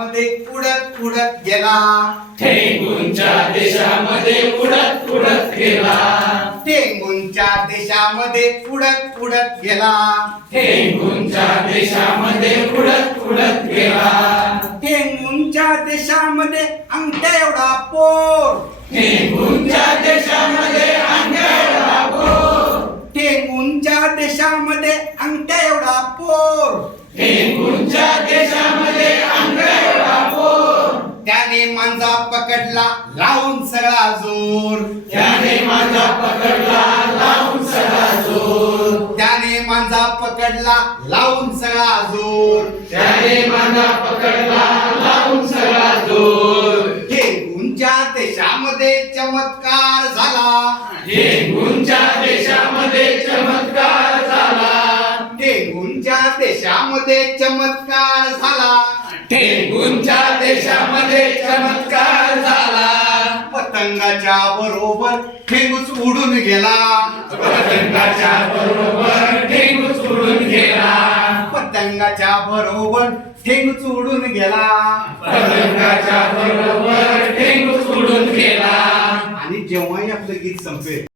देशामध्ये उडत उडत गेला. ठेंगूनच्या देशामध्ये उडत उडत गेला. टेंगूनच्या देशामध्ये उडत उडत गेला. ठेंगूनच्या देशामध्ये उडत उडत गेला. टेंगूनच्या देशामध्ये अंगठ्या एवढा पोर. ठेंगूनच्या देशामध्ये अंगठा टेंगूनच्या देशामध्ये अंगठ्या एवढा पोर. ठेंगूनच्या त्याने मांजा पकडला लावून सगळा जोर. त्याने माझा पकडला लावून सगळा जोर. त्याने मांजा पकडला लावून सगळा जोर. त्याने माझा पकडला लावून सगळा जोर. हे गुंच्या देशामध्ये चमत्कार झाला. हे गुंच्या देशामध्ये चमत्कार झाला. हे गुंच्या देशामध्ये चमत्कार झाला. चमत्कार झाला. पतंगाच्या बरोबर ठेंगूच उडून गेला. पतंगाच्या बरोबर ठेंगूच उडून गेला. पतंगाच्या बरोबर ठेंगूच उडून गेला. पतंगाच्या बरोबर ठेंगूच उडून गेला. आणि जेव्हाही आपलं गीत संपेल